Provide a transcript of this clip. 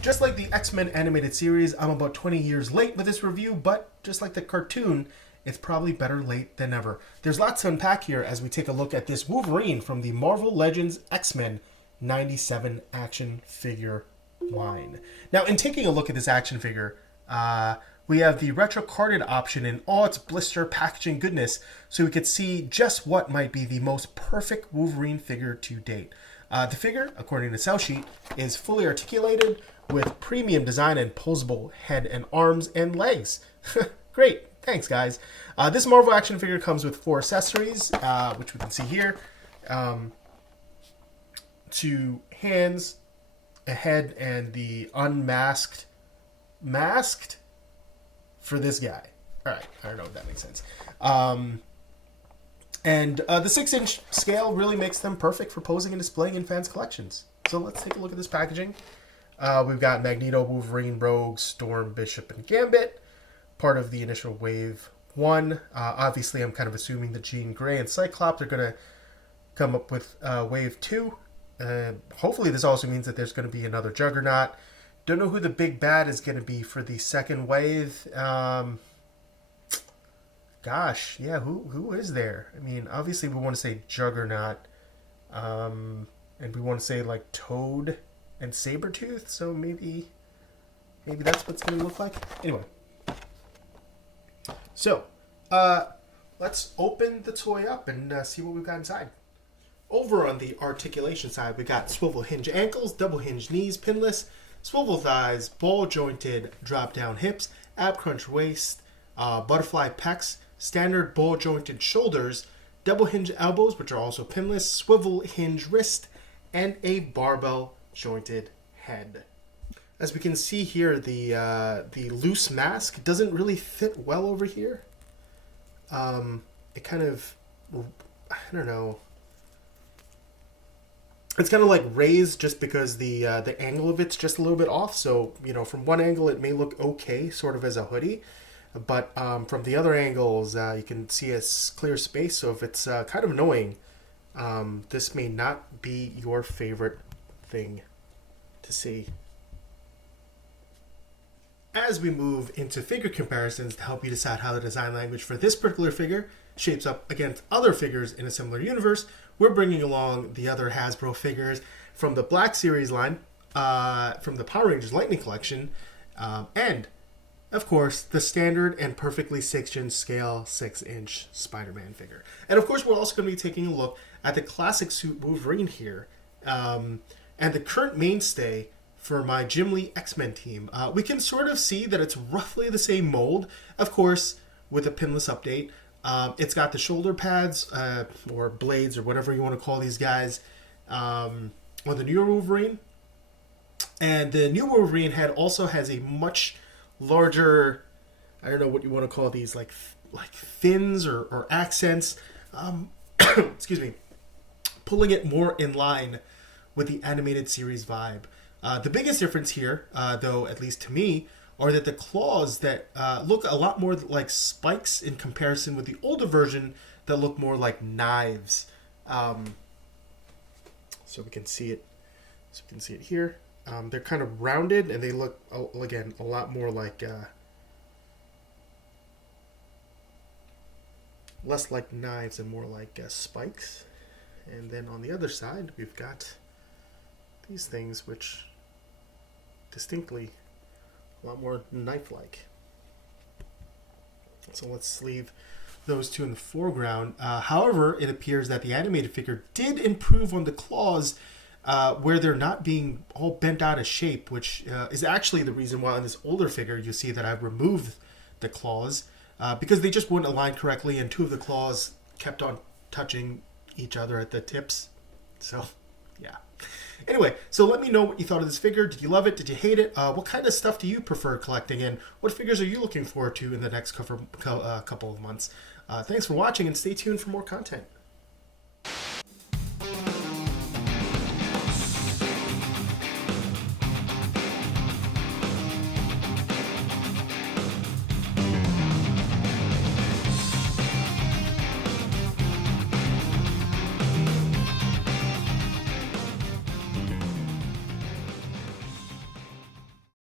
Just like the X-Men animated series, I'm about 20 years late with this review, but just like the cartoon, it's probably better late than never. There's lots to unpack here as we take a look at this Wolverine from the Marvel Legends X-Men 97 action figure line. Now, in taking a look at this action figure, we have the retro carded option in all its blister packaging goodness, so we could see just what might be the most perfect Wolverine figure to date. The figure, according to Sell Sheet, is fully articulated with premium design and posable head and arms and legs. Great, thanks guys. This Marvel action figure comes with 4 accessories, which we can see here. 2 hands, a head, and the unmasked masked for this guy. All right, I don't know if that makes sense. And the 6-inch scale really makes them perfect for posing and displaying in fans' collections. So let's take a look at this packaging. We've got Magneto, Wolverine, Rogue, Storm, Bishop, and Gambit, part of the initial Wave 1. Obviously, I'm kind of assuming that Jean Grey and Cyclops are going to come up with Wave 2. Hopefully, this also means that there's going to be another Juggernaut. Don't know who the big bad is going to be for the second wave. Gosh, yeah, who is there? I mean, obviously, we want to say Juggernaut. And we want to say, like, Toad and Sabretooth, so maybe that's what it's going to look like. Anyway. So, let's open the toy up and see what we've got inside. Over on the articulation side, we got swivel hinge ankles, double hinge knees, pinless, swivel thighs, ball jointed drop down hips, ab crunch waist, butterfly pecs, standard ball jointed shoulders, double hinge elbows, which are also pinless, swivel hinge wrist, and a barbell jointed head. As we can see here, the loose mask doesn't really fit well over here. It kind of, I don't know. It's kind of like raised just because the angle of it's just a little bit off. So, you know, from one angle it may look okay, sort of as a hoodie. But from the other angles, you can see a clear space. So if it's kind of annoying, this may not be your favorite thing to see. As we move into figure comparisons to help you decide how the design language for this particular figure shapes up against other figures in a similar universe, we're bringing along the other Hasbro figures from the Black Series line, from the Power Rangers Lightning Collection, and, of course, the standard and perfectly 6-inch scale 6-inch Spider-Man figure. And, of course, we're also going to be taking a look at the classic suit Wolverine here, and the current mainstay for my Jim Lee X-Men team. We can sort of see that it's roughly the same mold, of course, with a pinless update. It's got the shoulder pads, or blades, or whatever you want to call these guys, on the newer Wolverine. And the new Wolverine head also has a much larger, I don't know what you want to call these, like fins or accents. Excuse me. Pulling it more in line with the animated series vibe. The biggest difference here, though, at least to me, are that the claws that look a lot more like spikes in comparison with the older version that look more like knives. So we can see it. So we can see it here. They're kind of rounded, and they look, again, a lot more like less like knives and more like spikes. And then on the other side, we've got these things, which distinctly a lot more knife-like. So let's leave those two in the foreground. However, it appears that the animated figure did improve on the claws, where they're not being all bent out of shape, which is actually the reason why on this older figure you see that I've removed the claws, because they just wouldn't align correctly, and 2 of the claws kept on touching each other at the tips. So, yeah. Anyway, so let me know what you thought of this figure. Did you love it? Did you hate it? What kind of stuff do you prefer collecting, and what figures are you looking forward to in the next couple of months? Thanks for watching, and stay tuned for more content.